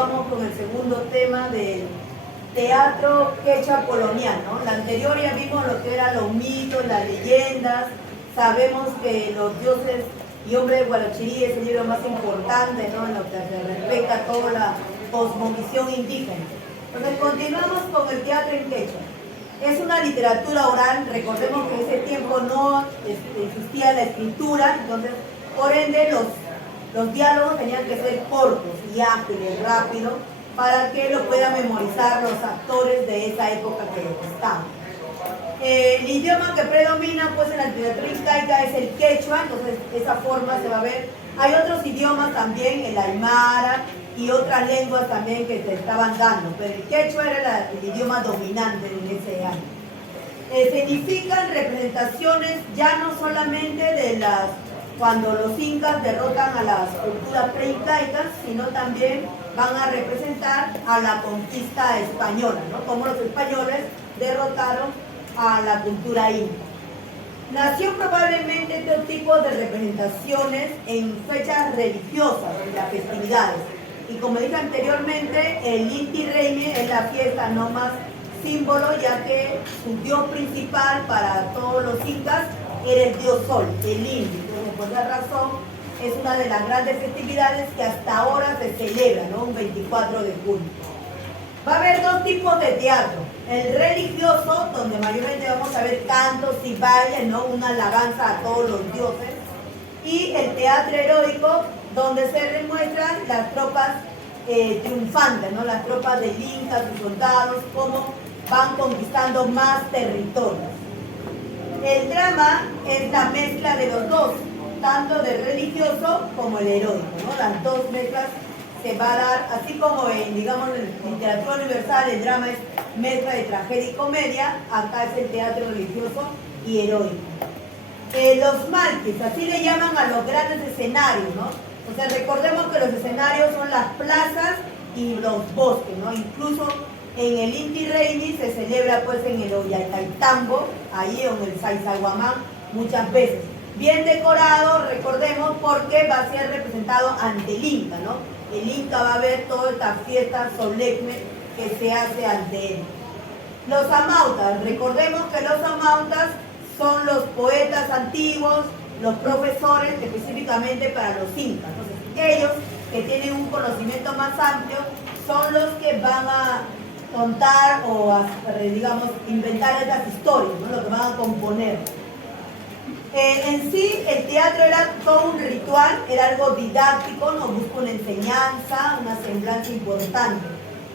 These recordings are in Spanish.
vamos con el segundo tema del teatro quechua colonial, ¿no? La anterior ya vimos lo que eran los mitos, las leyendas. Sabemos que los dioses y hombres de Guarachirí es el libro más importante, ¿no? En lo que se respecta a toda la cosmovisión indígena. Entonces continuamos con el teatro en quechua. Es una literatura oral, recordemos que en ese tiempo no existía la escritura, entonces por ende los diálogos tenían que ser cortos y ágiles, rápidos, para que lo puedan memorizar los actores de esa época que estaban. El idioma que predomina pues en la literatura incaica es el quechua, entonces esa forma se va a ver. Hay otros idiomas también, el aymara y otras lenguas también que se estaban dando, pero el quechua era el idioma dominante en ese año. Significan representaciones ya no solamente de cuando los incas derrotan a las culturas preincaicas, sino también van a representar a la conquista española, ¿no? Como los españoles derrotaron a la cultura inca. Nació probablemente este tipo de representaciones en fechas religiosas, en las festividades. Y como dije anteriormente, el Inti Raymi es la fiesta no más símbolo, ya que su dios principal para todos los incas era el dios Sol, el Inti. Entonces, por esa razón, es una de las grandes festividades que hasta ahora se celebra, ¿no? Un 24 de junio. Va a haber dos tipos de teatro. El religioso, donde mayormente vamos a ver cantos y bailes, ¿no? Una alabanza a todos los dioses. Y el teatro heroico, donde se demuestran las tropas triunfantes, ¿no? Las tropas del Inca, sus soldados, cómo van conquistando más territorios. El drama es la mezcla de los dos, tanto del religioso como el heroico, ¿no? Las dos mezclas se va a dar, así como en, digamos, en literatura universal el drama es mezcla de tragedia y comedia, acá es el teatro religioso y heroico. Los malquis, así le llaman a los grandes escenarios, ¿no? O sea, recordemos que los escenarios son las plazas y los bosques, ¿no? Incluso en el Inti Raymi se celebra pues en el Ollantaytambo, ahí o en el Sacsayhuamán muchas veces. Bien decorado, recordemos, porque va a ser representado ante el Inca, ¿no? El Inca va a ver toda esta fiesta solemne que se hace ante él. Los amautas, recordemos que los amautas son los poetas antiguos, los profesores específicamente para los incas. Entonces, ellos que tienen un conocimiento más amplio son los que van a contar o digamos, inventar estas historias, ¿no? Lo que van a componer. En sí, el teatro era todo un ritual, era algo didáctico, nos busca una enseñanza, una semblanza importante.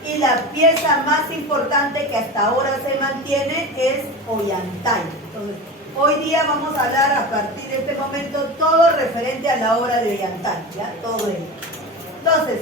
Y la pieza más importante que hasta ahora se mantiene es Ollantay. Entonces, hoy día vamos a hablar a partir de este momento todo referente a la obra de Ollantay, ¿ya? Todo ello. Entonces,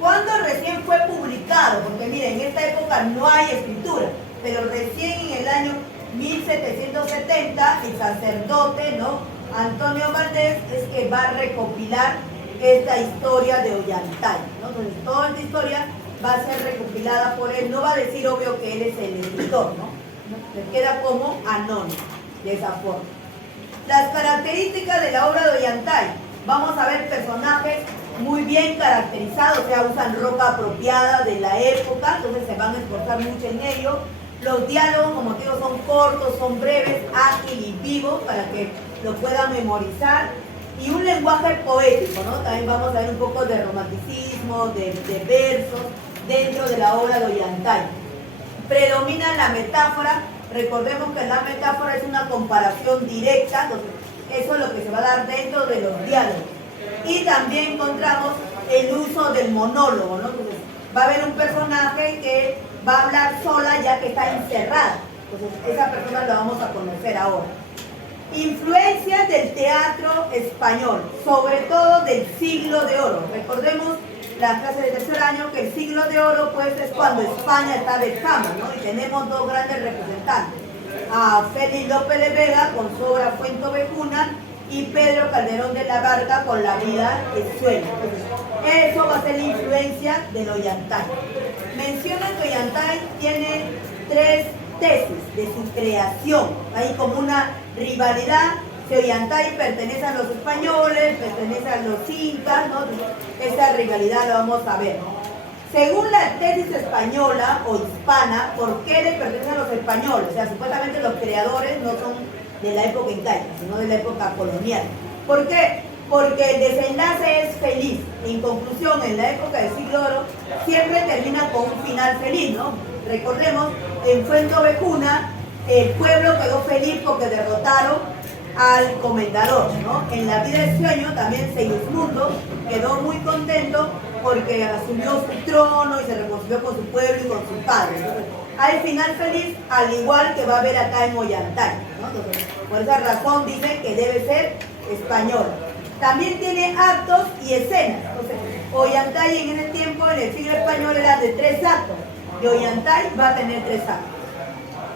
¿cuándo recién fue publicado? Porque miren, en esta época no hay escritura, pero recién en el año 1770 el sacerdote, ¿no? Antonio Valdés es que va a recopilar esta historia de Ollantay, ¿no? Entonces toda esta historia va a ser recopilada por él, no va a decir obvio que él es el escritor, ¿no? Le queda como anónimo, de esa forma. Las características de la obra de Ollantay, vamos a ver personajes muy bien caracterizados, o sea, usan ropa apropiada de la época, entonces se van a esforzar mucho en ello. Los diálogos, como digo, son cortos, son breves, ágiles y vivos para que lo puedan memorizar. Y un lenguaje poético, ¿no? También vamos a ver un poco de romanticismo, de versos dentro de la obra de Ollantay. Predomina la metáfora. Recordemos que la metáfora es una comparación directa, entonces eso es lo que se va a dar dentro de los diálogos. Y también encontramos el uso del monólogo, ¿no? Entonces, va a haber un personaje que va a hablar sola ya que está encerrada. Entonces, esa persona la vamos a conocer ahora. Influencias del teatro español, sobre todo del siglo de oro. Recordemos la clase de tercer año que el siglo de oro pues es cuando España está de fama, ¿no? Y tenemos dos grandes representantes. A Félix López de Vega con su obra Fuentovejuna y Pedro Calderón de la Barca con La vida es sueño. Eso va a ser la influencia del Ollantay. Menciona que Ollantay tiene tres tesis de su creación. Hay como una rivalidad. Si Ollantay pertenece a los españoles, pertenece a los incas, ¿no? Esa rivalidad la vamos a ver. Según la tesis española o hispana, ¿por qué le pertenecen a los españoles? O sea, supuestamente los creadores no son de la época incaica, sino de la época colonial. ¿Por qué? Porque el desenlace es feliz. En conclusión, en la época del siglo de oro, siempre termina con un final feliz, ¿no? Recordemos, en Fuenteovejuna, el pueblo quedó feliz porque derrotaron al comendador, ¿no? En la vida del sueño también Segismundo quedó muy contento porque asumió su trono y se reconcilió con su pueblo y con sus padres. Entonces, hay final feliz, al igual que va a haber acá en Ollantay, ¿no? Entonces, por esa razón dicen que debe ser español. También tiene actos y escenas. Entonces, Ollantay en ese tiempo, en el siglo español, era de 3 actos. Y Ollantay va a tener 3 actos.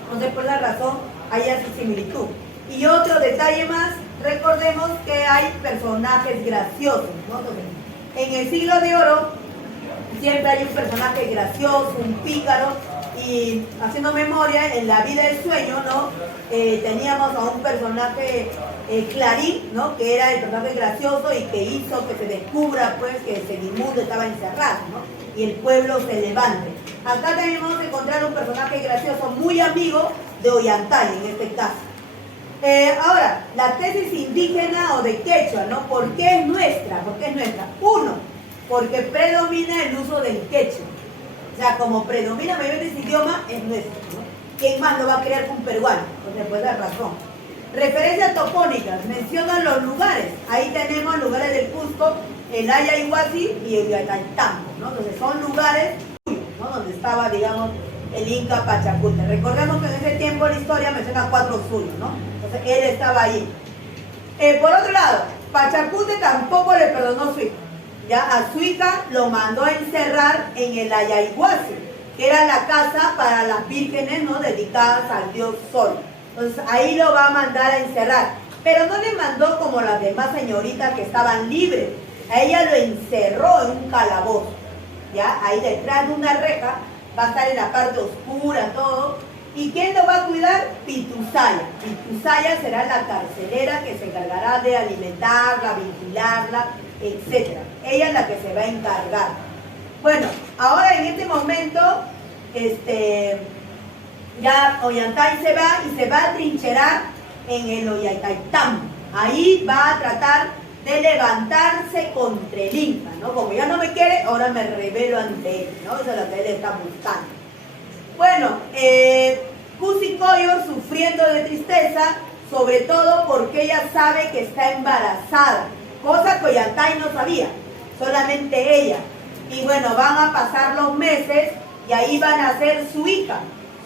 Entonces, por esa razón, hay así similitud. Y otro detalle más, recordemos que hay personajes graciosos, ¿no? Entonces, en el siglo de oro siempre hay un personaje gracioso, un pícaro, y haciendo memoria, en la vida del sueño, ¿no? Teníamos a un personaje Clarín, ¿no? Que era el personaje gracioso y que hizo que se descubra, pues, que Segismundo estaba encerrado, ¿no? Y el pueblo se levante. Acá también vamos a encontrar un personaje gracioso muy amigo de Ollantay, en este caso. Ahora, la tesis indígena o de quechua, ¿no? ¿Por qué es nuestra? ¿Por qué es nuestra? Uno, porque predomina el uso del quechua. O sea, como predomina mayormente ese idioma, es nuestro, ¿no? ¿Quién más lo va a crear que un peruano? Entonces, pues la razón. Referencias topónicas, mencionan los lugares. Ahí tenemos lugares del Cusco, el Ayahuasi y el Ollantaytambo, ¿no? Entonces, son lugares, ¿no? Donde estaba, digamos, el Inca Pachacute. Recordemos que en ese tiempo la historia menciona 4 suyos, ¿no? Entonces él estaba ahí. Por otro lado, Pachacute tampoco le perdonó su hijo. Ya a su hija lo mandó a encerrar en el Ayahuasi, que era la casa para las vírgenes, ¿no? Dedicadas al dios Sol. Entonces ahí lo va a mandar a encerrar. Pero no le mandó como las demás señoritas que estaban libres. A ella lo encerró en un calabozo. Ya ahí detrás de una reja. Va a estar en la parte oscura, todo. ¿Y quién lo va a cuidar? Pitusaya. Pitusaya será la carcelera que se encargará de alimentarla, vigilarla, etc. Ella es la que se va a encargar. Bueno, ahora en este momento, ya Ollantay se va y se va a trincherar en el Ollantaytambo. Ahí va a tratar de levantarse contra el Inca, ¿no? Como ya no me quiere, ahora me rebelo ante él, ¿no? Eso es lo que él está buscando. Bueno, Cusicoyor sufriendo de tristeza, sobre todo porque ella sabe que está embarazada, cosa que Ollantay no sabía, solamente ella. Y bueno, van a pasar los meses y ahí van a nacer su hija.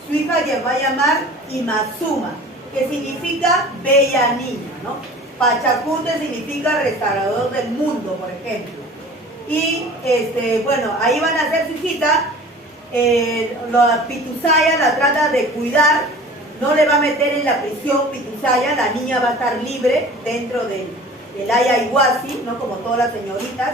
Su hija se va a llamar Imazuma, que significa bella niña, ¿no? Pachacute significa restaurador del mundo, por ejemplo. Y bueno, ahí van a ser su hijita. La Pitusaya la trata de cuidar, no le va a meter en la prisión Pitusaya, la niña va a estar libre dentro del Ayahuasi, ¿no? Como todas las señoritas,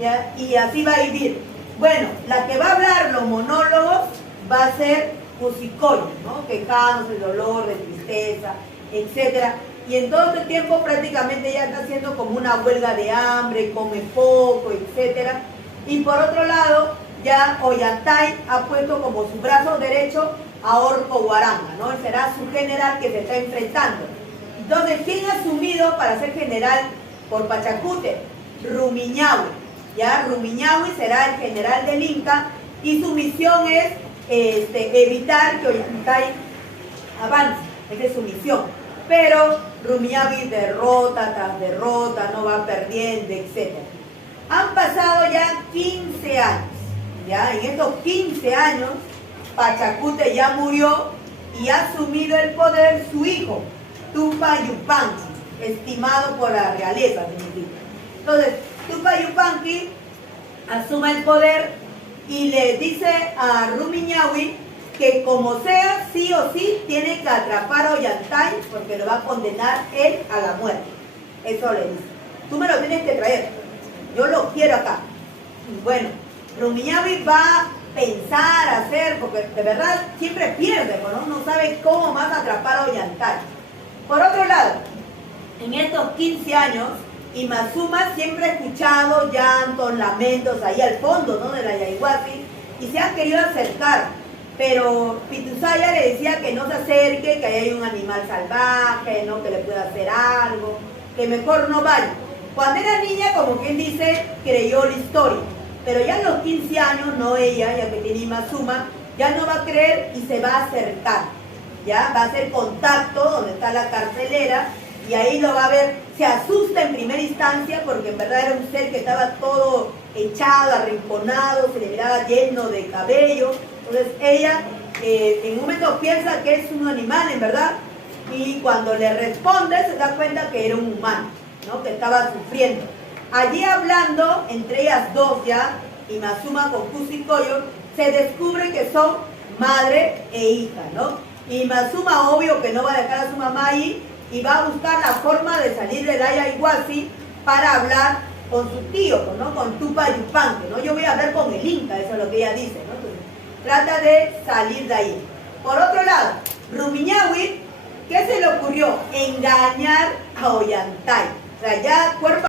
¿ya? Y así va a vivir. Bueno, la que va a hablar los monólogos va a ser Cusicoyor, ¿no? Quejándose de dolor, de tristeza, etc. Y en todo este tiempo prácticamente ella está haciendo como una huelga de hambre, come poco, etc. Y por otro lado, ya Ollantay ha puesto como su brazo derecho a Orco Guaranga, ¿no? Él será su general que se está enfrentando. Entonces, ¿quién ha asumido para ser general por Pachacute? Rumiñahui. Ya Rumiñahui será el general del Inca y su misión es evitar que Ollantay avance. Esa es su misión. Pero Rumiñahui derrota tras derrota, no va perdiendo, etc. Han pasado ya 15 años. ¿Ya? En estos 15 años, Pachacute ya murió y ha asumido el poder su hijo, Tupa Yupanqui, estimado por la realeza, significa. Entonces, Tupa Yupanqui asume el poder y le dice a Rumiñahui que como sea, sí o sí, tiene que atrapar a Ollantay porque lo va a condenar él a la muerte. Eso le dice. Tú me lo tienes que traer. Yo lo quiero acá. Bueno, Rumiñahui va a pensar, a hacer, porque de verdad siempre pierde, ¿no? No sabe cómo más atrapar a Ollantay. Por otro lado, en estos 15 años, Imazuma siempre ha escuchado llantos, lamentos ahí al fondo, ¿no? De la Ayahuasi, y se han querido acercar, pero Pitusaya le decía que no se acerque, que ahí hay un animal salvaje, ¿no? Que le pueda hacer algo, que mejor no vaya. Cuando era niña, como quien dice, creyó la historia, pero ya a los 15 años, no ella, ya que tiene Imazuma, ya no va a creer y se va a acercar, ya va a hacer contacto donde está la carcelera y ahí lo va a ver. Se asusta en primera instancia porque en verdad era un ser que estaba todo echado, arrinconado, se le miraba lleno de cabello. Entonces ella en un momento piensa que es un animal en verdad, y cuando le responde se da cuenta que era un humano, ¿no? Que estaba sufriendo. Allí hablando entre ellas dos ya, Imazuma con Kusikoyo, se descubre que son madre e hija, ¿no? Y Imazuma obvio que no va a dejar a su mamá ahí y va a buscar la forma de salir del Ayahuasca para hablar con su tío, ¿no? Con Tupa Yupanqui, ¿no? Yo voy a hablar con el Inca, eso es lo que ella dice, ¿no? Entonces, trata de salir de ahí. Por otro lado, Rumiñahui, ¿qué se le ocurrió? Engañar a Ollantay. O sea, ya cuerpo